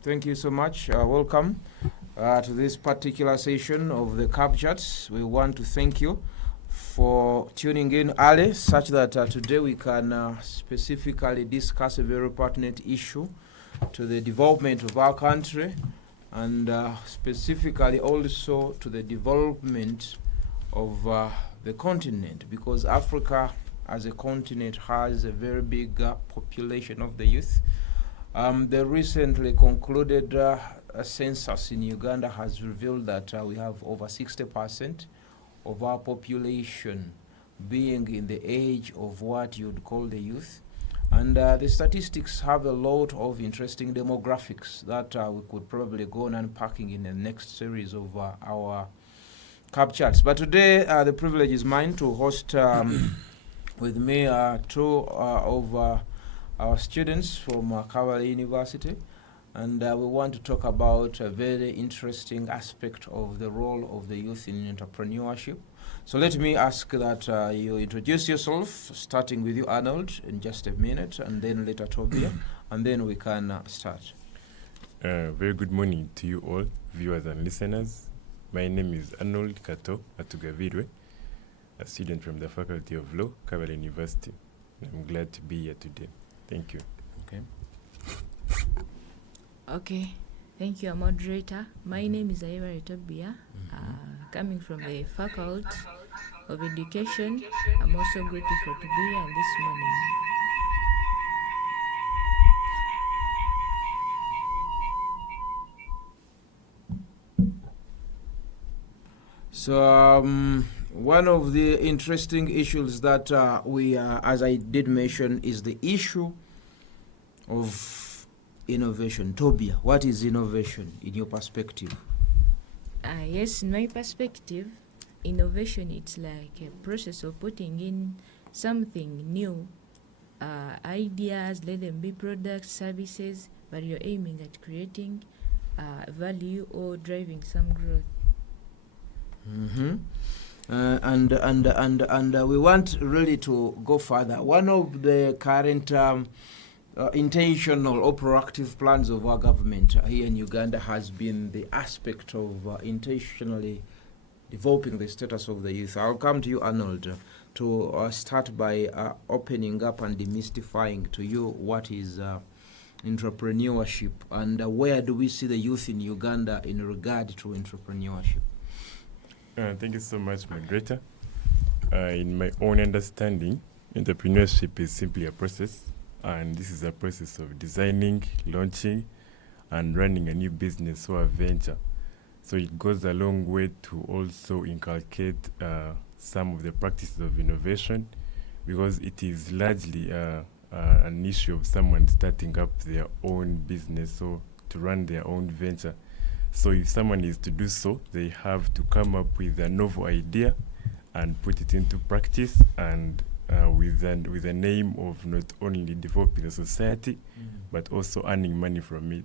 Thank you so much. Welcome to this particular session of the KAB Chats. We want to thank you for tuning in early, such that today we can specifically discuss a very pertinent issue to the development of our country, and specifically also to the development of the continent, because Africa as a continent has a very big population of the youth. The recently concluded census in Uganda has revealed that we have over 60% of our population being in the age of what you'd call the youth. And the statistics have a lot of interesting demographics that we could probably go on unpacking in the next series of our KAB Chats. But today, the privilege is mine to host with me two of our students from Kabale University. And we want to talk about a very interesting aspect of the role of the youth in entrepreneurship. So let me ask that you introduce yourself, starting with you, Arnold, in just a minute, and then later Tobia, and then we can start. Very good morning to you all, viewers and listeners. My name is Arnold Kato Atugavirwe, a student from the Faculty of Law, Kabale University. I'm glad to be here today. Thank you. Okay, thank you, moderator. My name is Aiva Tobia, coming from the Faculty of Education. I'm also grateful to be here this morning. So one of the interesting issues that we, as I did mention, is the issue of innovation. Tobia, what is innovation in your perspective? Yes, in my perspective, innovation, it's like a process of putting in something new, ideas, let them be products, services, but you're aiming at creating value or driving some growth. And we want really to go further. One of the current intentional or proactive plans of our government here in Uganda has been the aspect of intentionally developing the status of the youth. I'll come to you, Arnold, to start by opening up and demystifying to you what is entrepreneurship and where do we see the youth in Uganda in regard to entrepreneurship. Thank you so much, moderator. In my own understanding, entrepreneurship is simply a process, and this is a process of designing, launching, and running a new business or a venture. So it goes a long way to also inculcate some of the practices of innovation, because it is largely an issue of someone starting up their own business or to run their own venture. So if someone is to do so, they have to come up with a novel idea and put it into practice, and with the name of not only developing the society, but also earning money from it.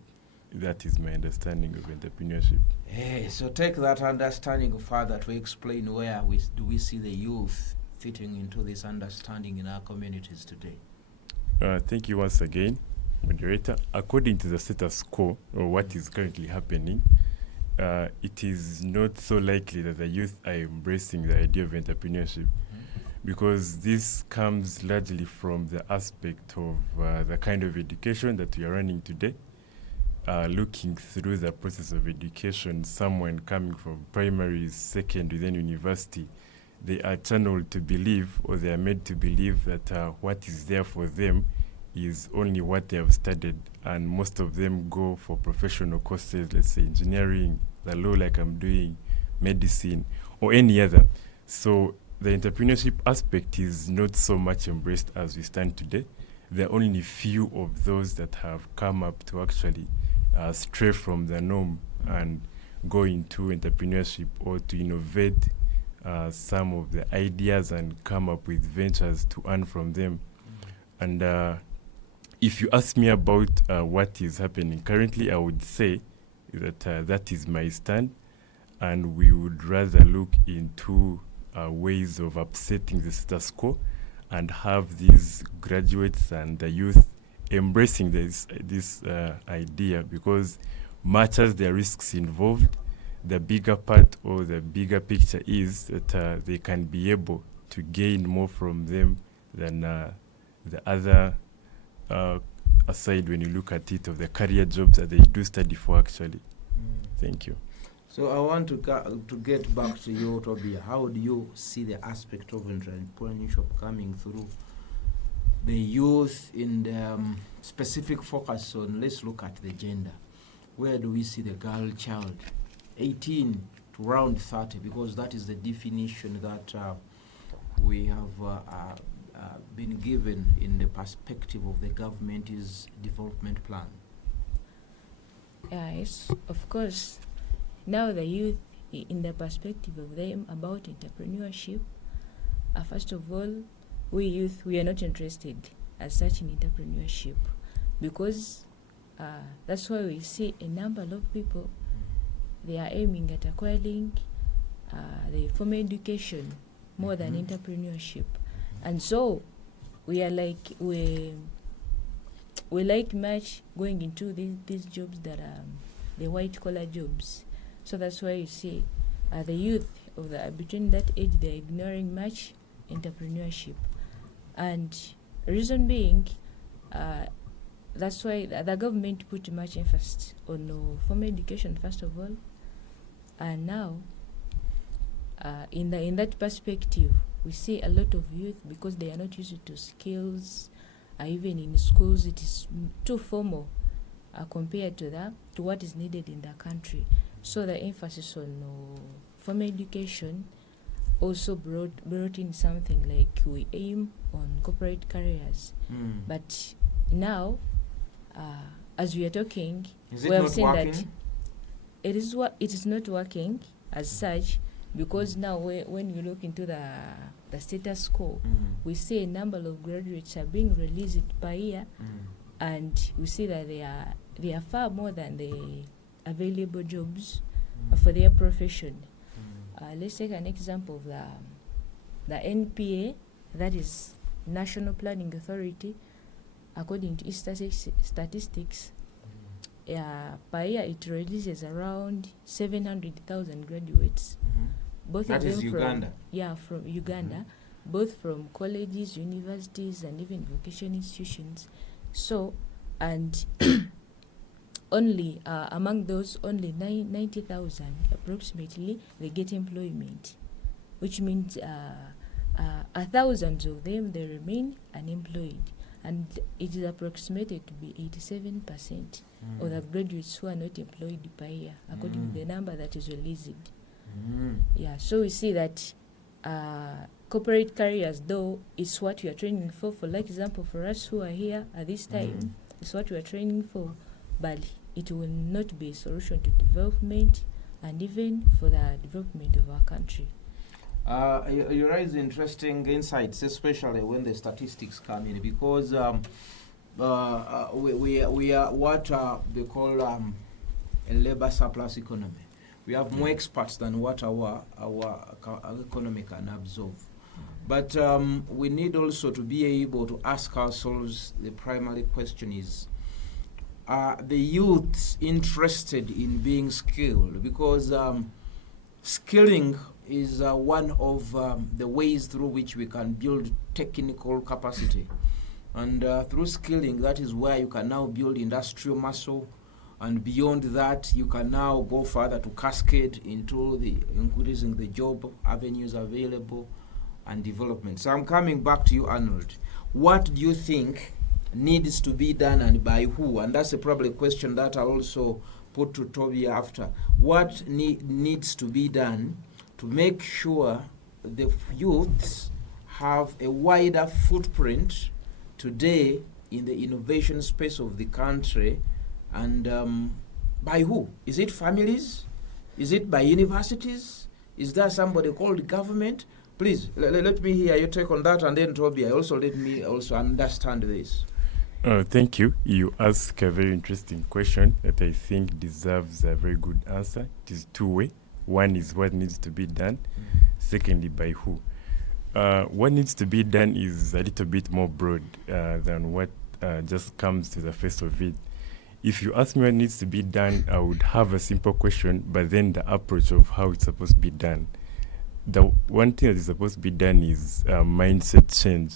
That is my understanding of entrepreneurship. Hey, so take that understanding further to explain where do we see the youth fitting into this understanding in our communities today. Thank you once again, moderator. According to the status quo, or what is currently happening, it is not so likely that the youth are embracing the idea of entrepreneurship, because this comes largely from the aspect of the kind of education that we are running today. Looking through the process of education, someone coming from primary, secondary, then university, they are channeled to believe, or they are made to believe, that what is there for them is only what they have studied, and most of them go for professional courses, let's say engineering, the law like I'm doing, medicine, or any other. So the entrepreneurship aspect is not so much embraced as we stand today. There are only few of those that have come up to actually stray from the norm and go into entrepreneurship or to innovate some of the ideas and come up with ventures to earn from them. And if you ask me about what is happening currently, I would say that that is my stand, and we would rather look into ways of upsetting the status quo and have these graduates and the youth embracing this idea, because much as there are risks involved, the bigger part or the bigger picture is that they can be able to gain more from them than the other aside when you look at it of the career jobs that they do study for actually. Thank you. So I want to get back to you, Tobia. How do you see the aspect of entrepreneurship coming through the youth in the specific focus on, let's look at the gender. Where do we see the girl child? 18 to around 30, because that is the definition that we have been given in the perspective of the government's development plan. Yes, of course. Now the youth, in the perspective of them about entrepreneurship, first of all, we youth, we are not interested as such in entrepreneurship, because that's why we see a number of people, they are aiming at acquiring the formal education more than entrepreneurship. And so we are like, we like much going into these jobs that are the white collar jobs. So that's why you see the youth of between that age, they're ignoring much entrepreneurship. And reason being, that's why the government put much emphasis on formal education first of all. And now, in that perspective, we see a lot of youth, because they are not used to skills. Even in schools, it is too formal compared to what is needed in the country. So the emphasis on formal education also brought in something like we aim on corporate careers. But now, as we are talking, we have seen that it is not working as such, because now when you look into the status quo, we see a number of graduates are being released per year, and we see that they are far more than the available jobs for their profession. Let's take an example of the NPA, that is National Planning Authority. According to statistics, per year it releases around 700,000 graduates. Both that of them is Uganda. From Uganda, both from colleges, universities, and even vocational institutions. So, and only among those, only 90,000 approximately, they get employment, which means 1,000 of them, they remain unemployed. And it is approximated to be 87% of the graduates who are not employed per year, according to the number that is released. Yeah, so we see that corporate careers, though, is what we are training for. For example, for us who are here at this time, it's what we are training for, but it will not be a solution to development and even for the development of our country. You raise interesting insights, especially when the statistics come in, because we are what they call a labor surplus economy. We have more experts than what our economy can absorb. But we need also to be able to ask ourselves, the primary question is, are the youths interested in being skilled? Because skilling is one of the ways through which we can build technical capacity. And through skilling, that is where you can now build industrial muscle. And beyond that, you can now go further to cascade into increasing the job avenues available and development. So I'm coming back to you, Arnold. What do you think needs to be done and by who? And that's probably a question that I'll also put to Toby after. What needs to be done to make sure the youths have a wider footprint today in the innovation space of the country? And by who? Is it families? Is it by universities? Is there somebody called government? Please, let me hear your take on that, and then Toby, let me also understand this. Thank you. You ask a very interesting question that I think deserves a very good answer. It is two-way. One is what needs to be done. Secondly, by who. What needs to be done is a little bit more broad than what just comes to the face of it. If you ask me what needs to be done, I would have a simple question, but then the approach of how it's supposed to be done. The one thing that is supposed to be done is mindset change.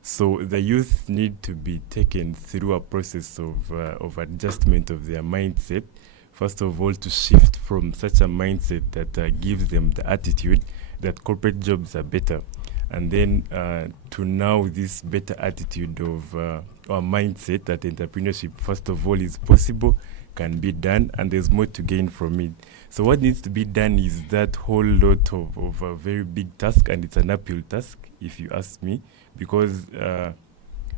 So the youth need to be taken through a process of adjustment of their mindset. First of all, to shift from such a mindset that gives them the attitude that corporate jobs are better. And then to now this better attitude of or mindset that entrepreneurship, first of all, is possible, can be done, and there's more to gain from it. So what needs to be done is that whole lot of a very big task, and it's an uphill task, if you ask me, because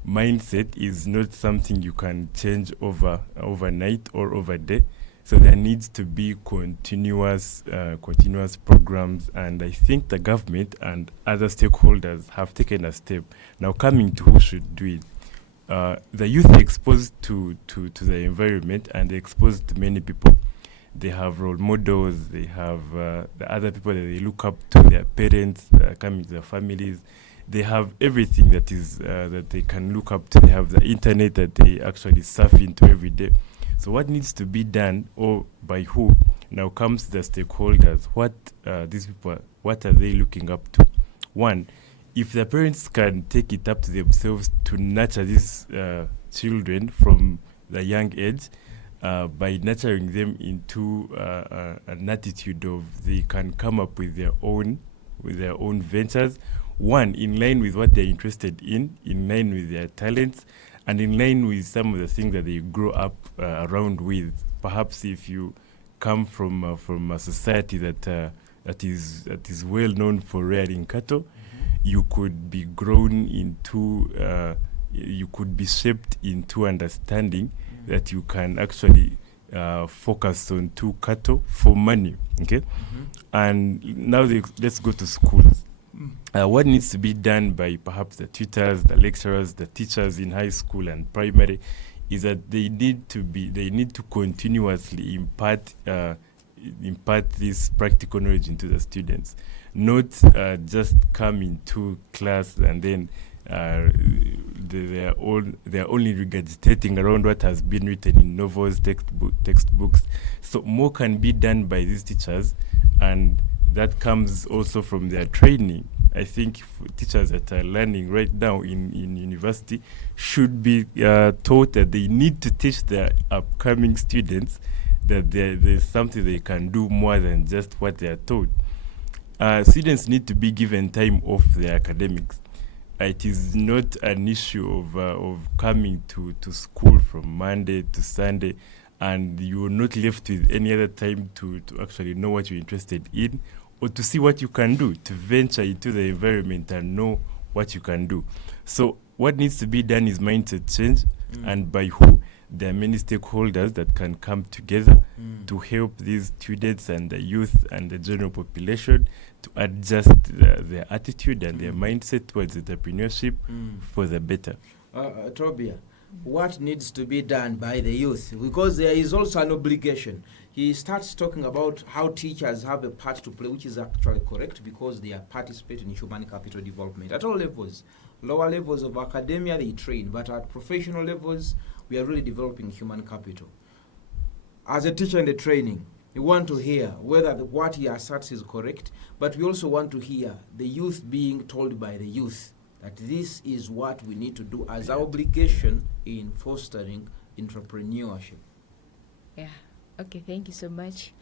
mindset is not something you can change overnight or over day. So there needs to be continuous programs, and I think the government and other stakeholders have taken a step. Now, coming to who should do it, the youth are exposed to the environment, and they're exposed to many people. They have role models. They have the other people that they look up to, their parents, coming to their families. They have everything that is that they can look up to. They have the internet that they actually surf into every day. So what needs to be done, or by who? Now comes the stakeholders. What these people, what are they looking up to? One, if the parents can take it up to themselves to nurture these children from the young age, by nurturing them into an attitude of they can come up with their own ventures. One, in line with what they're interested in line with their talents, and in line with some of the things that they grow up around with. Perhaps if you come from a society that is well known for rearing cattle, you could be grown into, you could be shaped into understanding that you can actually focus on two cattle for money. Okay, and now let's go to schools. What needs to be done by perhaps the tutors, the lecturers, the teachers in high school and primary is that they need to continuously impart this practical knowledge into the students, not just come into class and then they are only regurgitating around what has been written in novels, textbooks. So more can be done by these teachers, and that comes also from their training. I think teachers that are learning right now in university should be taught that they need to teach their upcoming students that there's something they can do more than just what they are taught. Students need to be given time off their academics. It is not an issue of coming to school from Monday to Sunday and you're not left with any other time to actually know what you're interested in, or to see what you can do, to venture into the environment and know what you can do. So what needs to be done is mindset change, and by who? There are many stakeholders that can come together to help these students and the youth and the general population to adjust their attitude and their mindset towards entrepreneurship for the better. Tobia, what needs to be done by the youth? Because there is also an obligation. He starts talking about how teachers have a part to play, which is actually correct because they are participating in human capital development at all levels. Lower levels of academia, they train, but at professional levels, we are really developing human capital. As a teacher in the training, we want to hear whether what he asserts is correct, but we also want to hear the youth being told by the youth that this is what we need to do as our obligation in fostering entrepreneurship. Yeah. Okay, thank you so much.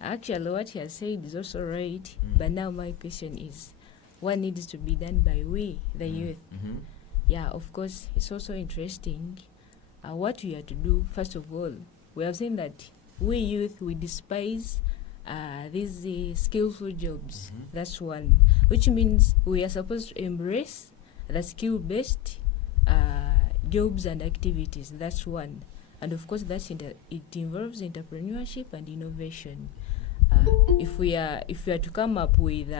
Actually, what he has said is also right, but now my question is, what needs to be done by we, the youth? Yeah, of course, it's also interesting. What we are to do, first of all, we have seen that we youth, we despise these skillful jobs. That's one, which means we are supposed to embrace the skill-based jobs and activities. That's one. And of course, it involves entrepreneurship and innovation. If we are to come up with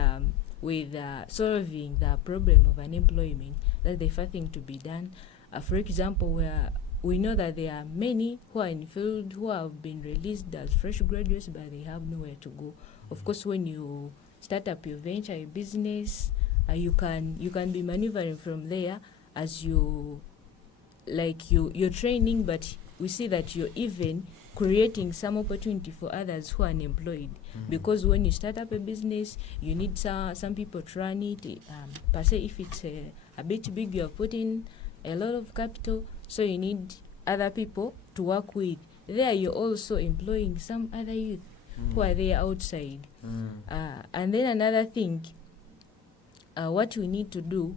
solving the problem of unemployment, that's the first thing to be done. For example, where we know that there are many who are in the field who have been released as fresh graduates, but they have nowhere to go. Of course, when you start up your venture, your business, you can be maneuvering from there as you like you're training, but we see that you're even creating some opportunity for others who are unemployed. Because when you start up a business, you need some people to run it. Per se, if it's a bit big, you are putting a lot of capital, so you need other people to work with. There you're also employing some other youth who are there outside. And then another thing, what we need to do,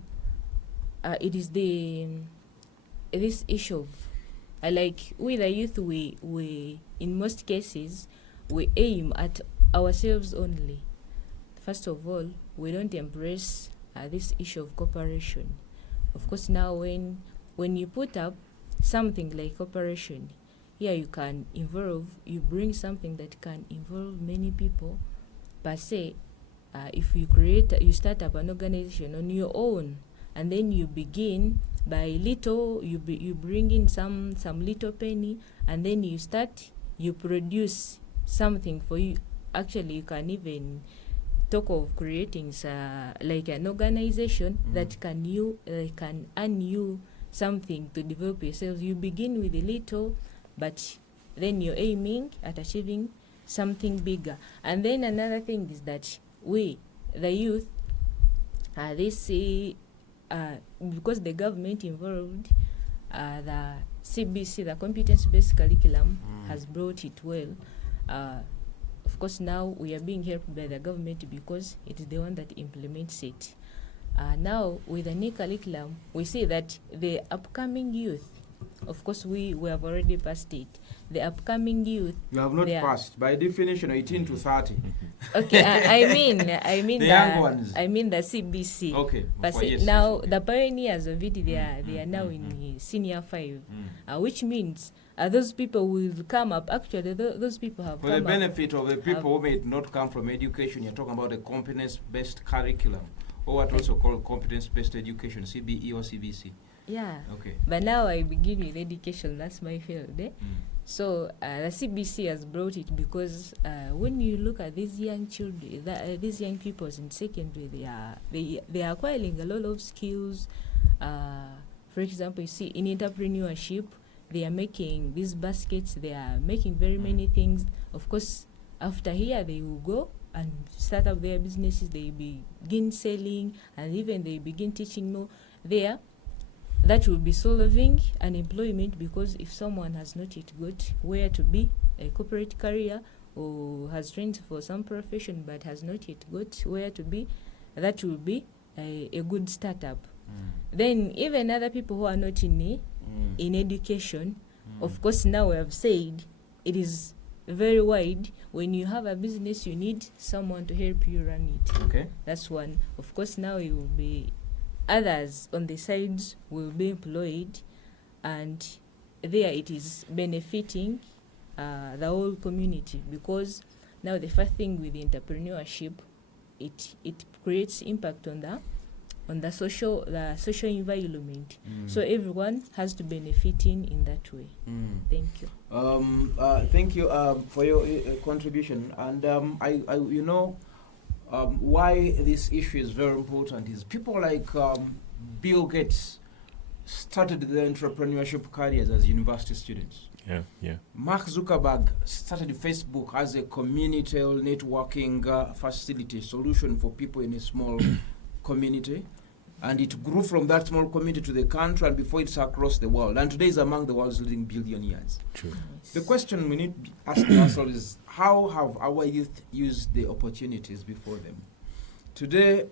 it is this issue of like with the youth, we in most cases we aim at ourselves only. First of all, we don't embrace this issue of cooperation. Of course, now when you put up something like cooperation, here you bring something that can involve many people. Per se, if you start up an organization on your own, and then you begin by little, you bring in some little penny, and then you produce something for you. Actually, you can even talk of creating like an organization that can earn you something to develop yourself. You begin with a little, but then you're aiming at achieving something bigger. And then another thing is that we, the youth, they say, because the government involved, the CBC, the competence-based curriculum, has brought it well. Of course, now we are being helped by the government because it is the one that implements it. Now, with the new curriculum, we see that the upcoming youth, of course, we have already passed it. The upcoming youth. You have not passed. By definition, 18 to 30. Okay, I mean the young ones. I mean the CBC. Okay. But yes, now yes, the pioneers of it, they are now in senior 5, which means those people will come up. Actually, those people have for come the up. benefit of the people who may not come from education, you're talking about a competence-based curriculum, or what also called competence-based education, CBE or CBC. Yeah. Okay. But now I begin with education. That's my field. So the CBC has brought it because when you look at these young children, these young people in secondary, they are acquiring a lot of skills. For example, you see in entrepreneurship, they are making these baskets. They are making very many things. Of course, after here, they will go and start up their businesses. They begin selling, and even they begin teaching more there. That will be solving unemployment, because if someone has not yet got where to be a corporate career, or has trained for some profession but has not yet got where to be, that will be a good startup. Then even other people who are not in education, of course, now we have said it is very wide. When you have a business, you need someone to help you run it. Okay. That's one. Of course, now it will be others on the sides will be employed, and there it is benefiting the whole community, because now the first thing with entrepreneurship, it creates impact on the social environment. So everyone has to benefit in that way. Thank you. Thank you for your contribution. And why this issue is very important is people like Bill Gates started their entrepreneurship careers as university students. Yeah. Mark Zuckerberg started Facebook as a community networking facility solution for people in a small community. And it grew from that small community to the country, and before it's across the world. And today is among the world's leading billionaires. True. The question we need to ask ourselves is, how have our youth used the opportunities before them? Today,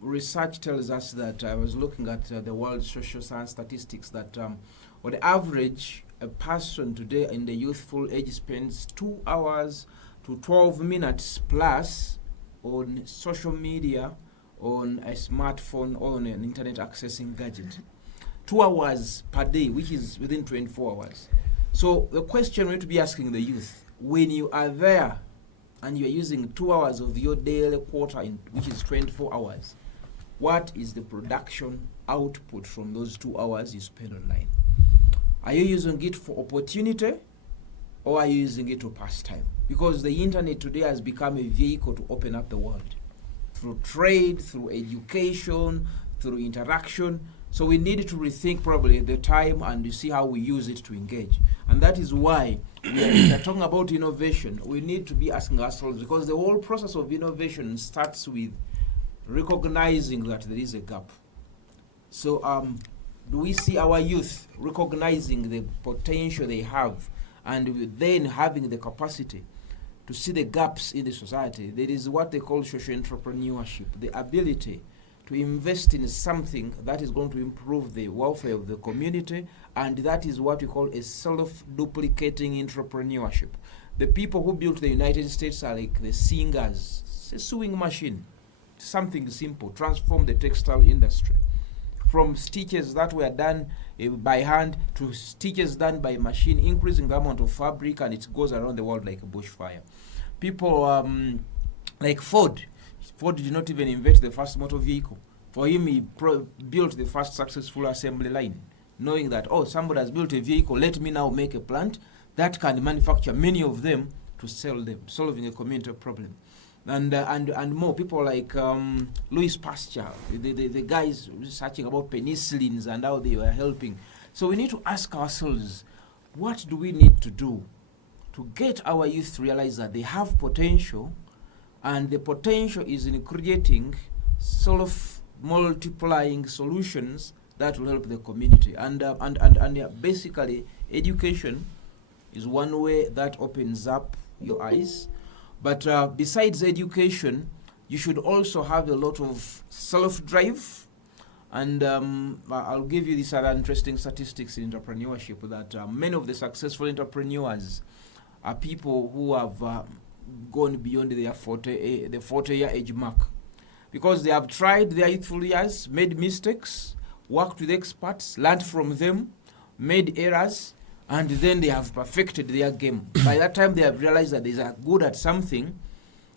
research tells us that, I was looking at the World Social Science statistics, that on the average, a person today in the youthful age spends 2 hours to 12 minutes plus on social media, on a smartphone, or on an internet accessing gadget. 2 hours per day, which is within 24 hours. So the question we need to be asking the youth, when you are there and you're using 2 hours of your daily quota, which is 24 hours, what is the production output from those 2 hours you spend online? Are you using it for opportunity, or are you using it to pass time? Because the internet today has become a vehicle to open up the world. Through trade, through education, through interaction, So we need to rethink probably the time and you see how we use it to engage. And that is why we are talking about innovation. We need to be asking ourselves, because the whole process of innovation starts with recognizing that there is a gap. So do we see our youth recognizing the potential they have and then having the capacity to see the gaps in the society? There is what they call social entrepreneurship, the ability to invest in something that is going to improve the welfare of the community, and that is what we call a self-duplicating entrepreneurship. The people who built the United States are like the singers. It's a sewing machine, something simple, transform the textile industry. From stitches that were done by hand to stitches done by machine, increasing the amount of fabric, and it goes around the world like a bushfire. People like Ford did not even invent the first motor vehicle. For him, he built the first successful assembly line, knowing that, oh, somebody has built a vehicle, let me now make a plant that can manufacture many of them to sell them, solving a community problem. And more people like Louis Pasteur, the guys researching about penicillins and how they were helping. So we need to ask ourselves, what do we need to do to get our youth to realize that they have potential, and the potential is in creating self-multiplying solutions that will help the community. And basically, education is one way that opens up your eyes. But besides education, you should also have a lot of self-drive. And I'll give you these other interesting statistics in entrepreneurship, that many of the successful entrepreneurs are people who have gone beyond their 40-year age mark, because they have tried their youthful years, made mistakes, worked with experts, learned from them, made errors, and then they have perfected their game. By that time, they have realized that they are good at something,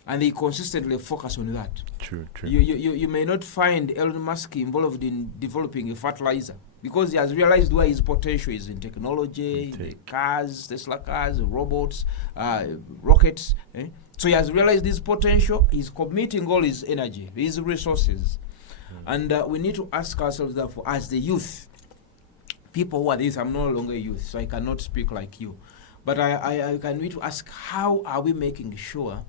and they consistently focus on that. True. You may not find Elon Musk involved in developing a fertilizer, because he has realized where his potential is in technology, the cars, Tesla cars, robots, rockets. So he has realized his potential. He's committing all his energy, his resources. And we need to ask ourselves, therefore, as the youth, people who are this, I'm no longer youth, so I cannot speak like you. But I need to ask, how are we making sure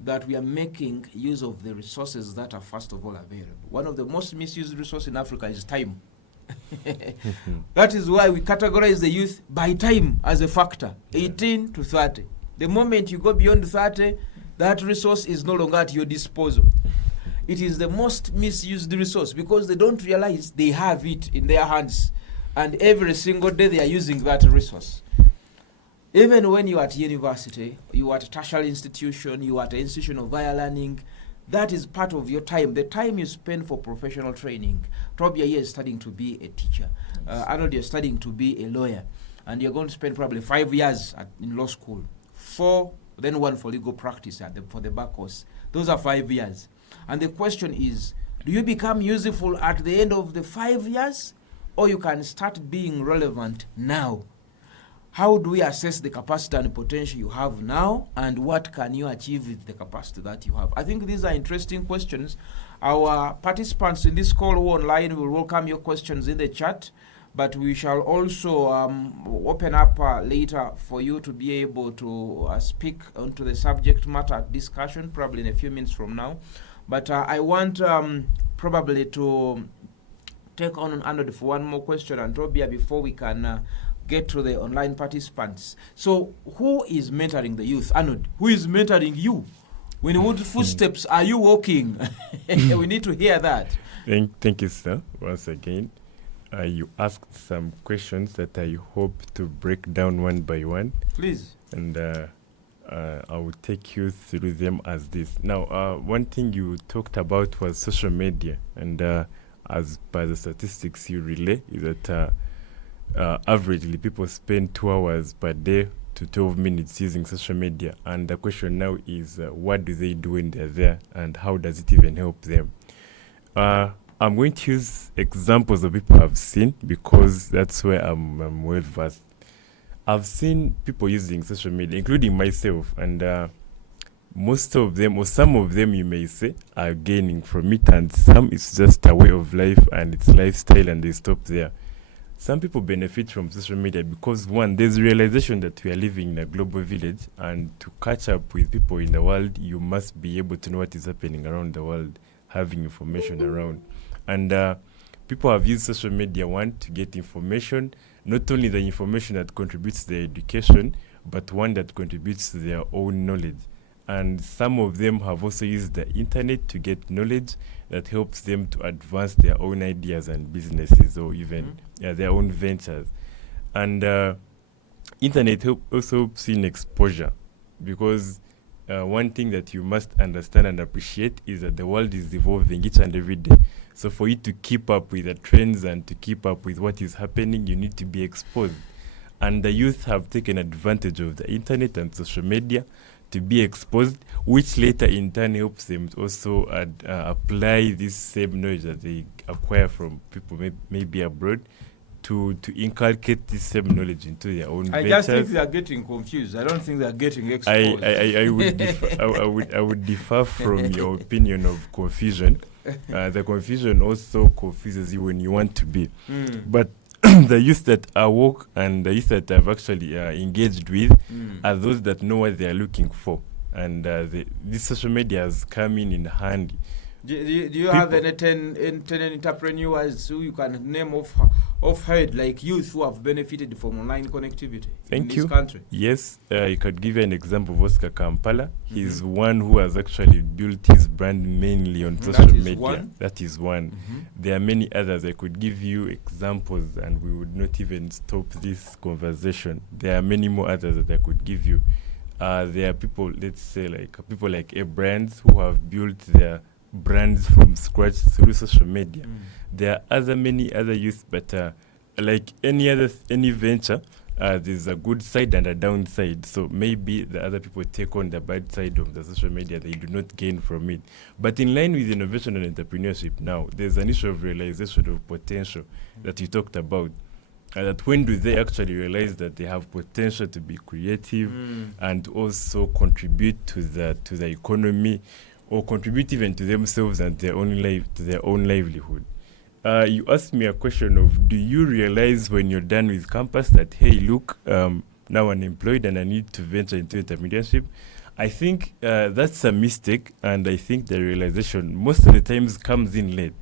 that we are making use of the resources that are first of all available? One of the most misused resources in Africa is time. That is why we categorize the youth by time as a factor, 18 to 30. The moment you go beyond 30, that resource is no longer at your disposal. It is the most misused resource, because they don't realize they have it in their hands. And every single day they are using that resource. Even when you are at university, you are at a tertiary institution, you are at an institution of higher learning, that is part of your time. The time you spend for professional training. Probably here is studying to be a teacher. Arnold, you're studying to be a lawyer. And you're going to spend probably 5 years in law school. 4, then 1 for legal practice for the back course. Those are 5 years. And the question is, do you become useful at the end of the 5 years? Or you can start being relevant now? How do we assess the capacity and potential you have now, and what can you achieve with the capacity that you have? I think these are interesting questions. Our participants in this call who online will welcome your questions in the chat, but we shall also open up later for you to be able to speak onto the subject matter discussion, probably in a few minutes from now. But I want probably to take on Arnold for one more question, and Tobia, before we can get to the online participants. So who is mentoring the youth? Arnold, who is mentoring you? In what footsteps are you walking? We need to hear that. Thank you, sir, once again. You asked some questions that I hope to break down one by one. Please. And I will take you through them as this. Now, one thing you talked about was social media. And as per the statistics you relay, is that averagely people spend 2 hours per day to 12 minutes using social media. And the question now is, what do they do when they're there, and how does it even help them? I'm going to use examples of people I've seen, because that's where I'm well versed. I've seen people using social media, including myself, and most of them, or some of them, you may say, are gaining from it, and some it's just a way of life and it's lifestyle, and they stop there. Some people benefit from social media because, one, there's a realization that we are living in a global village, and to catch up with people in the world, you must be able to know what is happening around the world, having information around. And people have used social media, one, to get information, not only the information that contributes to their education, but one that contributes to their own knowledge. And some of them have also used the internet to get knowledge that helps them to advance their own ideas and businesses, or even their own ventures. And internet also helps in exposure, because one thing that you must understand and appreciate is that the world is evolving each and every day. So for you to keep up with the trends and to keep up with what is happening, you need to be exposed. And the youth have taken advantage of the internet and social media to be exposed, which later in turn helps them to also apply this same knowledge that they acquire from people maybe abroad, to inculcate this same knowledge into their own ventures. I just think they are getting confused. I don't think they are getting exposed. I would differ from your opinion of confusion. The confusion also confuses you when you want to be. But the youth that I work and the youth that I've actually engaged with are those that know what they are looking for. And this social media has come in handy. Do you have any 10 entrepreneurs who you can name off head, like youth who have benefited from online connectivity in this country? Yes, I could give you an example of Oscar Kampala. He's one who has actually built his brand mainly on social media. That is one. There are many others. I could give you examples and we would not even stop this conversation. There are many more others that I could give you. There are people, let's say, like people like brands who have built their brands from scratch through social media. There are many other youth, but like any venture, there's a good side and a downside. So maybe the other people take on the bad side of the social media, they do not gain from it. But in line with innovation and entrepreneurship now, there's an issue of realization of potential that you talked about. That when do they actually realize that they have potential to be creative and also contribute to the economy, or contribute even to themselves and their own livelihood. You asked me a question of, do you realize when you're done with campus that, hey, look, now I'm employed and I need to venture into entrepreneurship? I think that's a mistake, and I think the realization most of the times comes in late.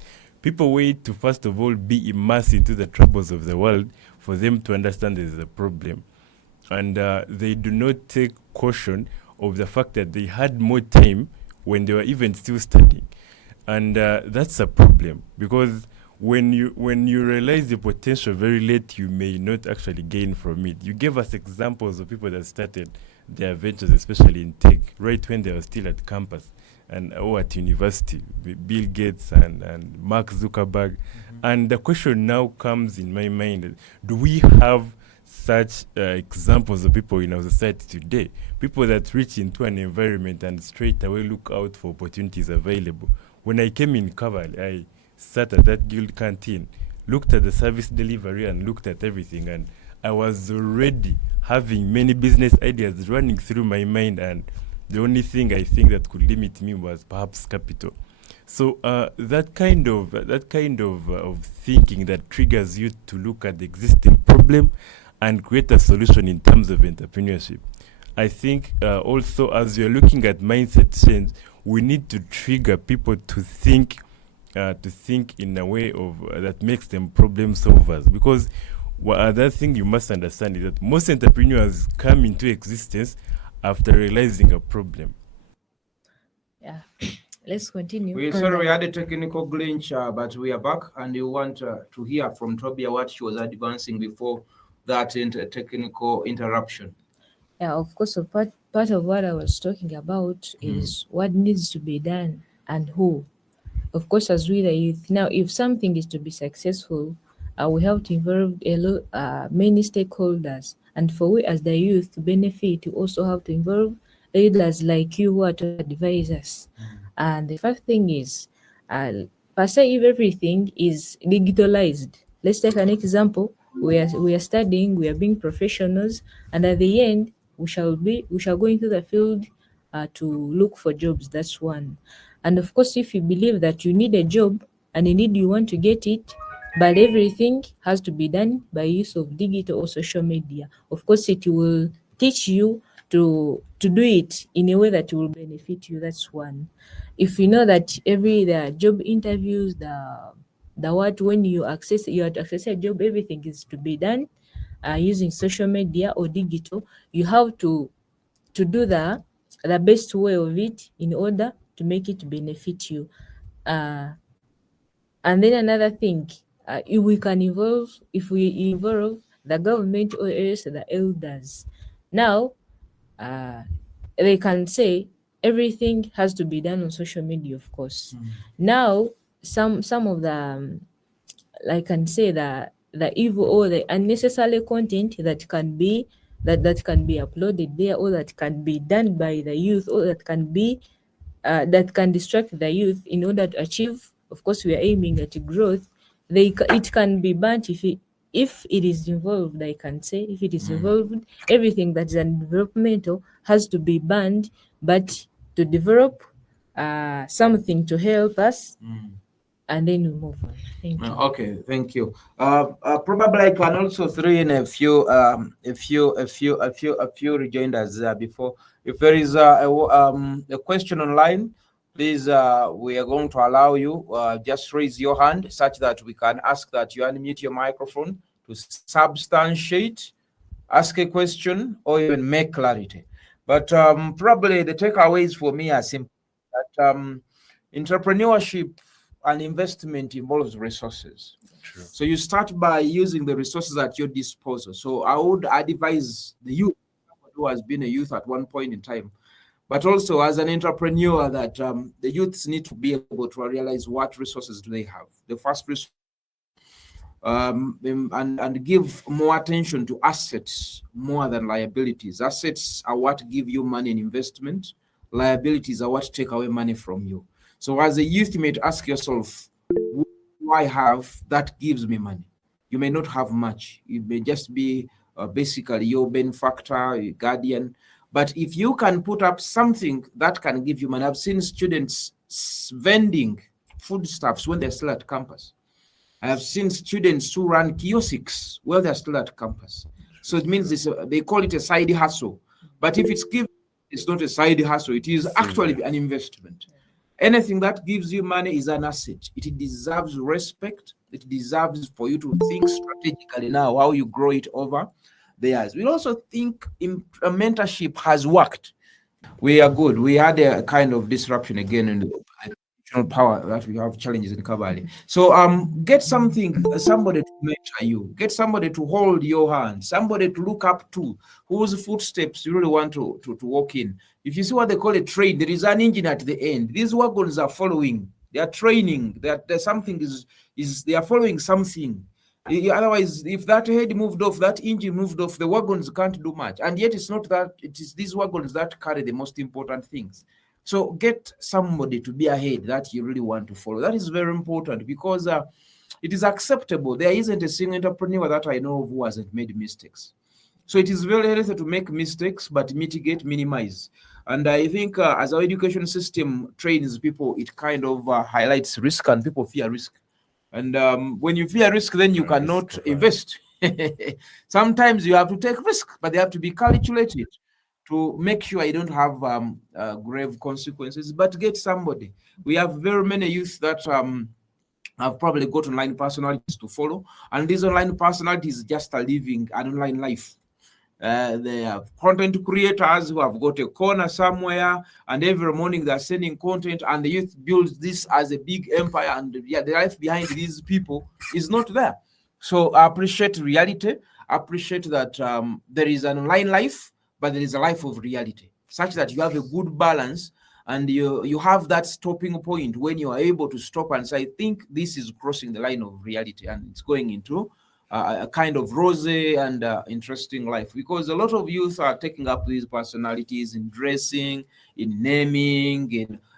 People wait to, first of all, be immersed into the troubles of the world for them to understand there's a problem. And they do not take caution of the fact that they had more time when they were even still studying. And that's a problem, because when you realize the potential very late, you may not actually gain from it. You gave us examples of people that started their ventures, especially in tech, right when they were still at campus and at university, Bill Gates and Mark Zuckerberg. And the question now comes in my mind, do we have such examples of people in our society today? People that reach into an environment and straight away look out for opportunities available. When I came in Kabale, I sat at that guild canteen, looked at the service delivery and looked at everything, and I was already having many business ideas running through my mind, and the only thing I think that could limit me was perhaps capital. So that kind of thinking that triggers you to look at the existing problem and create a solution in terms of entrepreneurship. I think also, as you're looking at mindset change, we need to trigger people to think in a way of that makes them problem solvers. Because other thing you must understand is that most entrepreneurs come into existence after realizing a problem. Yeah. Let's continue. We had a technical glitch, but we are back, and you want to hear from Tobia what she was advancing before that technical interruption. Yeah, of course. So part of what I was talking about is what needs to be done and who. Of course, as we the youth, now if something is to be successful, we have to involve many stakeholders, and for we as the youth to benefit, we also have to involve leaders like you who are to advise us. And the first thing is, per se, if everything is digitalized, let's take an example. We are studying, we are being professionals, and at the end, we shall go into the field to look for jobs. That's one. And of course, if you believe that you need a job and indeed you want to get it, but everything has to be done by use of digital or social media. Of course, it will teach you to do it in a way that will benefit you. That's one. If you know that the job interviews, the what when you have to access a job, everything is to be done using social media or digital. You have to do the best way of it in order to make it benefit you. And then another thing, if we involve the government or else the elders. Now, they can say everything has to be done on social media, of course. Now, some of the I can say the evil or the unnecessary content that can be uploaded there, or that can be done by the youth, or that can distract the youth in order to achieve. Of course, we are aiming at growth. It can be banned if it is involved. I can say if it is involved, everything that is developmental has to be banned. But to develop something to help us, and then we move on. Thank you. Okay, thank you. Probably I can also throw in a few rejoinders before. If there is a question online, please, we are going to allow you just raise your hand such that we can ask that you unmute your microphone to substantiate, ask a question, or even make clarity. But probably the takeaways for me are simple. That entrepreneurship and investment involves resources. True. So you start by using the resources at your disposal. So I would advise the youth who has been a youth at one point in time, but also as an entrepreneur, that the youths need to be able to realize what resources do they have. The first resource, and give more attention to assets more than liabilities. Assets are what give you money in investment. Liabilities are what take away money from you. So as a youth, you may ask yourself, what do I have that gives me money? You may not have much. It may just be basically your benefactor, your guardian. But if you can put up something that can give you money, I've seen students vending foodstuffs when they're still at campus. I have seen students who run kiosks while they're still at campus. So it means they call it a side hustle. But if it's given, it's not a side hustle. It is actually an investment. Anything that gives you money is an asset. It deserves respect. It deserves for you to think strategically now how you grow it over the years. We also think mentorship has worked. We are good. We had a kind of disruption again in the power that we have challenges in Kabale. So get somebody to mentor you, get somebody to hold your hand, somebody to look up to, whose footsteps you really want to walk in. If you see what they call a train, there is an engine at the end. These wagons are following, they are training, there's something they are following something. Otherwise, if that head moved off, that engine moved off, the wagons can't do much. And yet it's not that, it is these wagons that carry the most important things. So get somebody to be ahead that you really want to follow. That is very important, because it is acceptable. There isn't a single entrepreneur that I know of who hasn't made mistakes. So it is very healthy to make mistakes, but mitigate, minimize. And I think as our education system trains people, it kind of highlights risk, and people fear risk. And when you fear risk, then you cannot invest. Sometimes you have to take risk, but they have to be calculated to make sure you don't have grave consequences. But get somebody. We have very many youth that have probably got online personalities to follow, and these online personalities just are living an online life. They have content creators who have got a corner somewhere, and every morning they're sending content, and the youth builds this as a big empire, and the life behind these people is not there. So I appreciate reality. Appreciate that there is an online life, but there is a life of reality, such that you have a good balance, and you have that stopping point when you are able to stop and say, I think this is crossing the line of reality, and it's going into a kind of rosy and interesting life. Because a lot of youth are taking up these personalities in dressing, in naming,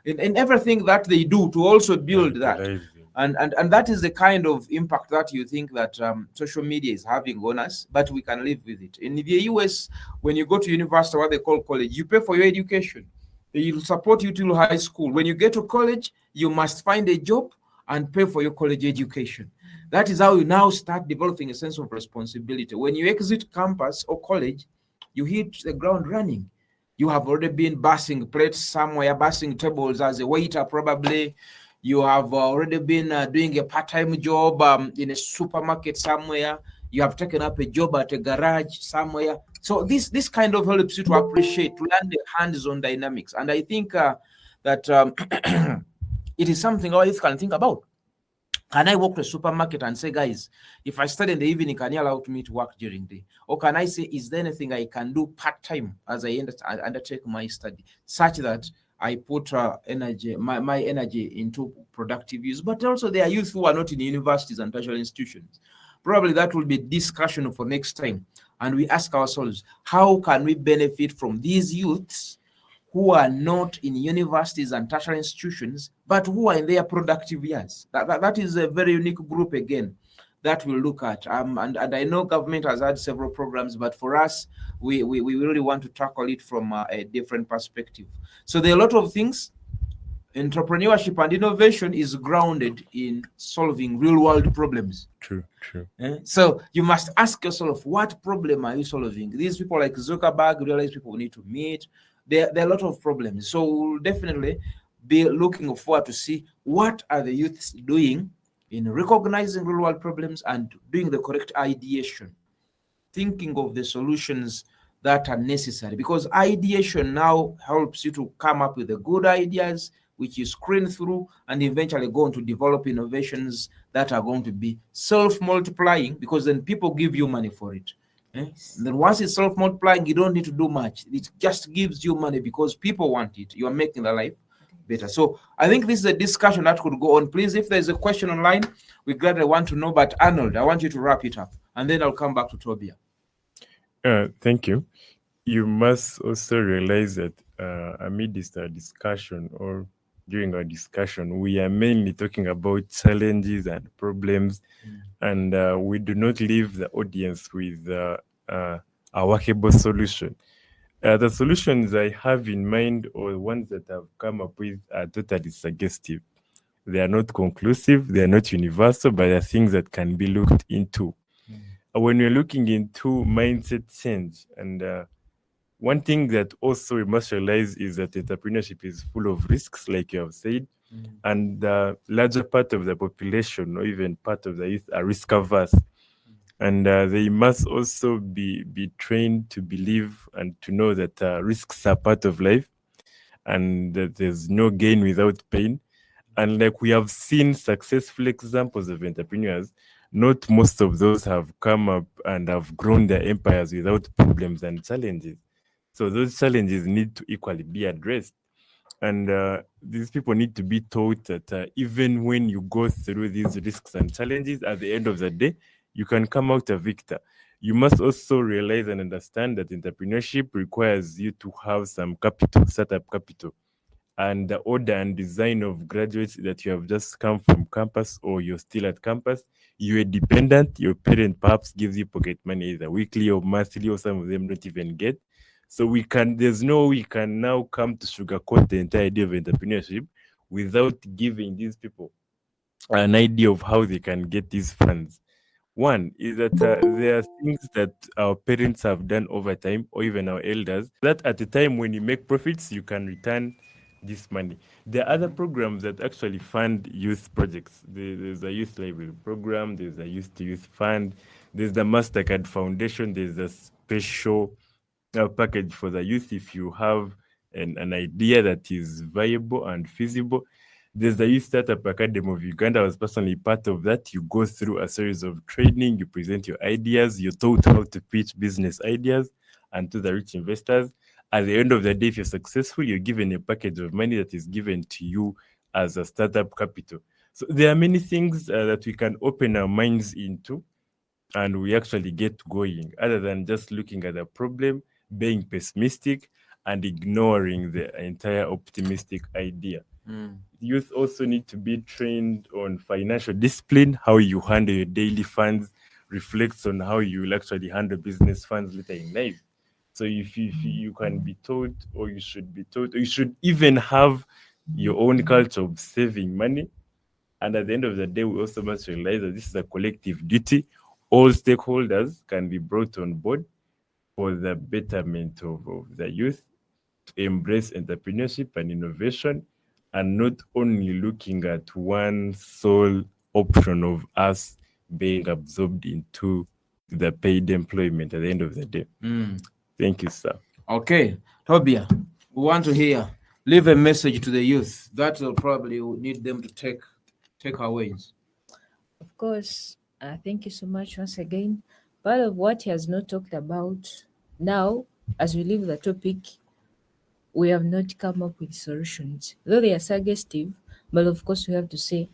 in everything that they do to also build that. And that is the kind of impact that you think that social media is having on us, but we can live with it. In the US, when you go to university, what they call college, you pay for your education. It'll support you till high school. When you get to college, you must find a job and pay for your college education. That is how you now start developing a sense of responsibility. When you exit campus or college, you hit the ground running. You have already been bussing plates somewhere, bussing tables as a waiter probably. You have already been doing a part-time job in a supermarket somewhere. You have taken up a job at a garage somewhere. So this kind of helps you to appreciate, to learn the hands-on dynamics. And I think that it is something our youth can think about. Can I walk to a supermarket and say, guys, if I study in the evening, can you allow me to work during the day? Or can I say, is there anything I can do part-time as I undertake my study, such that I put energy, my energy into productive use? But also there are youth who are not in universities and tertiary institutions. Probably that will be discussion for next time. And we ask ourselves, how can we benefit from these youths who are not in universities and tertiary institutions, but who are in their productive years? That is a very unique group again that we'll look at. And I know government has had several programs, but for us, we really want to tackle it from a different perspective. So there are a lot of things. Entrepreneurship and innovation is grounded in solving real world problems. True. So you must ask yourself, what problem are you solving? These people like Zuckerberg realize people need to meet. There are a lot of problems. So we'll definitely be looking forward to see what are the youths doing in recognizing real world problems and doing the correct ideation, thinking of the solutions that are necessary, because ideation now helps you to come up with the good ideas, which you screen through and eventually go on to develop innovations that are going to be self-multiplying, because then people give you money for it. Then once it's self-multiplying, you don't need to do much. It just gives you money because people want it. You are making their life better. So I think this is a discussion that could go on. Please, if there's a question online, we gladly want to know. But Arnold, I want you to wrap it up, and then I'll come back to Tobia. Thank you. You must also realize that amidst our discussion or during our discussion, we are mainly talking about challenges and problems, and we do not leave the audience with a workable solution. The solutions I have in mind, or ones that I've come up with, are totally suggestive. They are not conclusive, they are not universal, but they're things that can be looked into. When we're looking into mindset change, and one thing that also we must realize is that entrepreneurship is full of risks, like you have said, and the larger part of the population, or even part of the youth, are risk averse. And they must also be trained to believe and to know that risks are part of life, and that there's no gain without pain. And like we have seen successful examples of entrepreneurs, not most of those have come up and have grown their empires without problems and challenges. So those challenges need to equally be addressed. And these people need to be taught that even when you go through these risks and challenges, at the end of the day, you can come out a victor. You must also realize and understand that entrepreneurship requires you to have some capital, startup capital. And the order and design of graduates that you have just come from campus, or you're still at campus, you're dependent. Your parent perhaps gives you pocket money either weekly or monthly, or some of them don't even get. So we can now come to sugarcoat the entire idea of entrepreneurship without giving these people an idea of how they can get these funds. One is that there are things that our parents have done over time, or even our elders, that at the time when you make profits, you can return this money. There are other programs that actually fund youth projects. There's a youth library program, there's a youth to youth fund, there's the MasterCard Foundation, there's a special package for the youth if you have an idea that is viable and feasible. There's the Youth Startup Academy of Uganda. I was personally part of that. You go through a series of training, you present your ideas, you're taught how to pitch business ideas and to the rich investors. At the end of the day, if you're successful, you're given a package of money that is given to you as a startup capital. So there are many things that we can open our minds into, and we actually get going, other than just looking at the problem, being pessimistic, and ignoring the entire optimistic idea. Youth also need to be trained on financial discipline. How you handle your daily funds reflects on how you will actually handle business funds later in life. So if you can be taught, or you should be taught, or you should even have your own culture of saving money. And at the end of the day, we also must realize that this is a collective duty. All stakeholders can be brought on board for the betterment of the youth, to embrace entrepreneurship and innovation, and not only looking at one sole option of us being absorbed into the paid employment at the end of the day. Thank you, sir. Okay, Tobia, we want to hear. Leave a message to the youth that will probably need them to take our ways. Of course, thank you so much once again. Part of what he has not talked about now, as we leave the topic, we have not come up with solutions, though they are suggestive. But of course, we have to say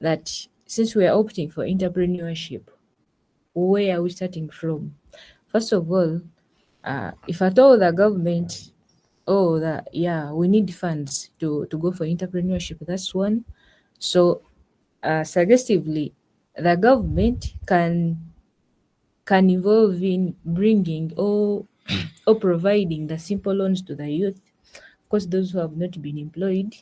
that since we are opting for entrepreneurship, where are we starting from? First of all, if at all the government, we need funds to go for entrepreneurship, that's one. So suggestively, the government can involve in bringing or providing the simple loans to the youth. Of course, those who have not been employed.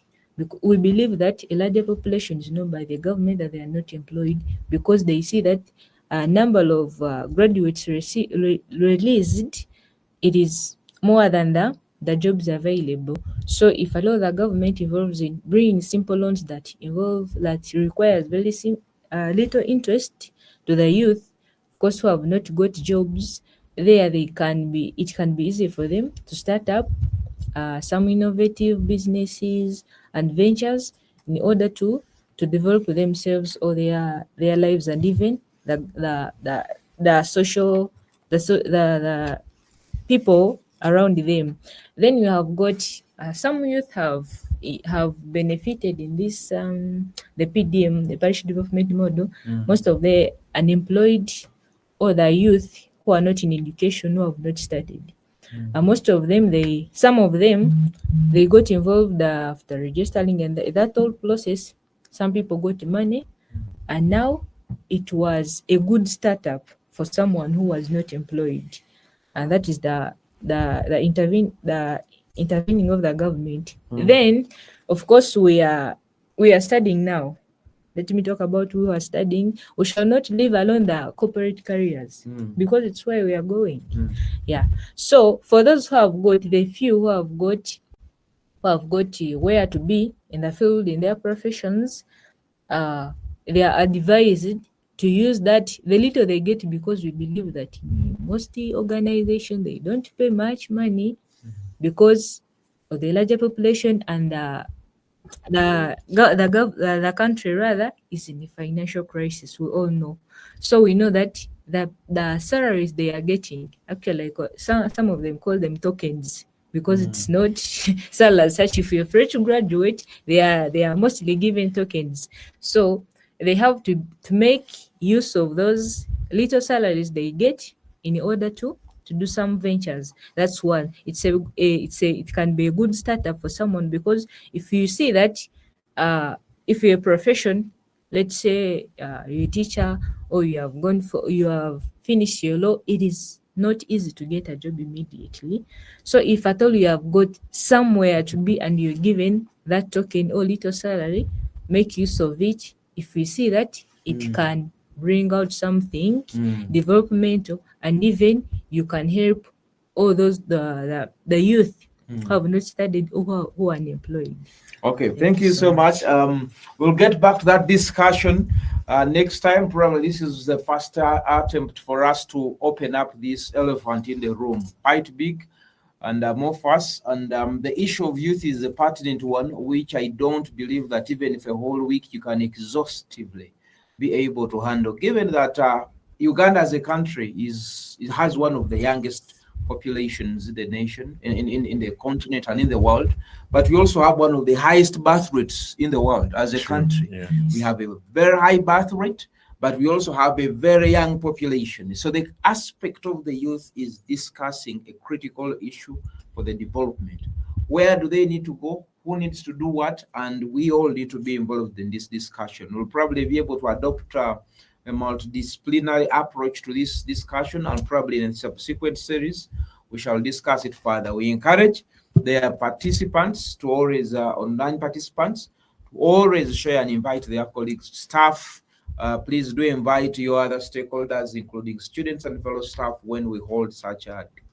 We believe that a larger population is known by the government that they are not employed, because they see that a number of graduates released, it is more than the jobs available. So if at all the government involves in bringing simple loans that requires very little interest to the youth, of course, who have not got jobs, it can be easy for them to start up some innovative businesses and ventures in order to develop themselves or their lives, and even the social the people around them. Then you have got some youth have benefited in this the PDM, the parish development model. Most of the unemployed or the youth who are not in education, who have not started. Most of them, some of them got involved after registering, and that whole process, some people got money, and now it was a good startup for someone who was not employed. And that is the intervening of the government. Then, of course, we are studying now. Let me talk about who are studying. We shall not leave alone the corporate careers, because it's where we are going. Yeah. So for those who have got the few who have got where to be in the field, in their professions, they are advised to use that the little they get, because we believe that in most organizations they don't pay much money because of the larger population, and the country rather is in a financial crisis. We all know. So we know that the salaries they are getting, actually, some of them call them tokens, because it's not salaries such. If you're a fresh graduate, they are mostly given tokens. So they have to make use of those little salaries they get in order to do some ventures. That's one. It can be a good startup for someone, because if you see that if you're a profession, let's say you're a teacher, or you have finished your law, it is not easy to get a job immediately. So if at all you have got somewhere to be and you're given that token or little salary, make use of it. If we see that it can bring out something developmental, and even you can help all those the youth who have not studied or who are unemployed. Okay, thank you so much. We'll get back to that discussion next time. Probably this is the first attempt for us to open up this elephant in the room, quite big and more fast. And the issue of youth is a pertinent one, which I don't believe that even if a whole week you can exhaustively be able to handle, given that Uganda as a country has one of the youngest populations in the nation, in the continent and in the world, but we also have one of the highest birth rates in the world as a country. Yeah. We have a very high birth rate, but we also have a very young population. So the aspect of the youth is discussing a critical issue for the development. Where do they need to go? Who needs to do what? And we all need to be involved in this discussion. We'll probably be able to adopt a multidisciplinary approach to this discussion, and probably in subsequent series we shall discuss it further. We encourage their participants to always, online participants, to always share and invite their colleagues, staff. Please do invite your other stakeholders, including students and fellow staff, when we hold such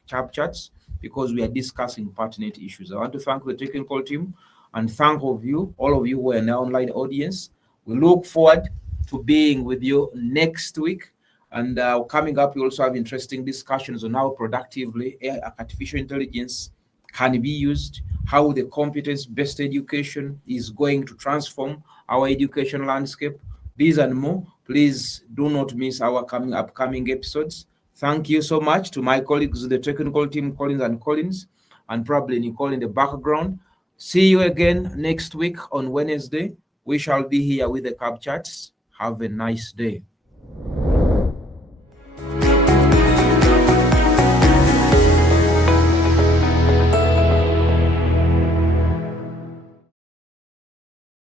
KAB chats, because we are discussing pertinent issues. I want to thank the technical team and thank all of you who are in the online audience. We look forward to being with you next week. And coming up, we also have interesting discussions on how productively artificial intelligence can be used, how the competence-based education is going to transform our education landscape. These and more, please do not miss our upcoming episodes. Thank you so much to my colleagues, the technical team, Collins, and probably Nicole in the background. See you again next week on Wednesday. We shall be here with the KAB chats. Have a nice day.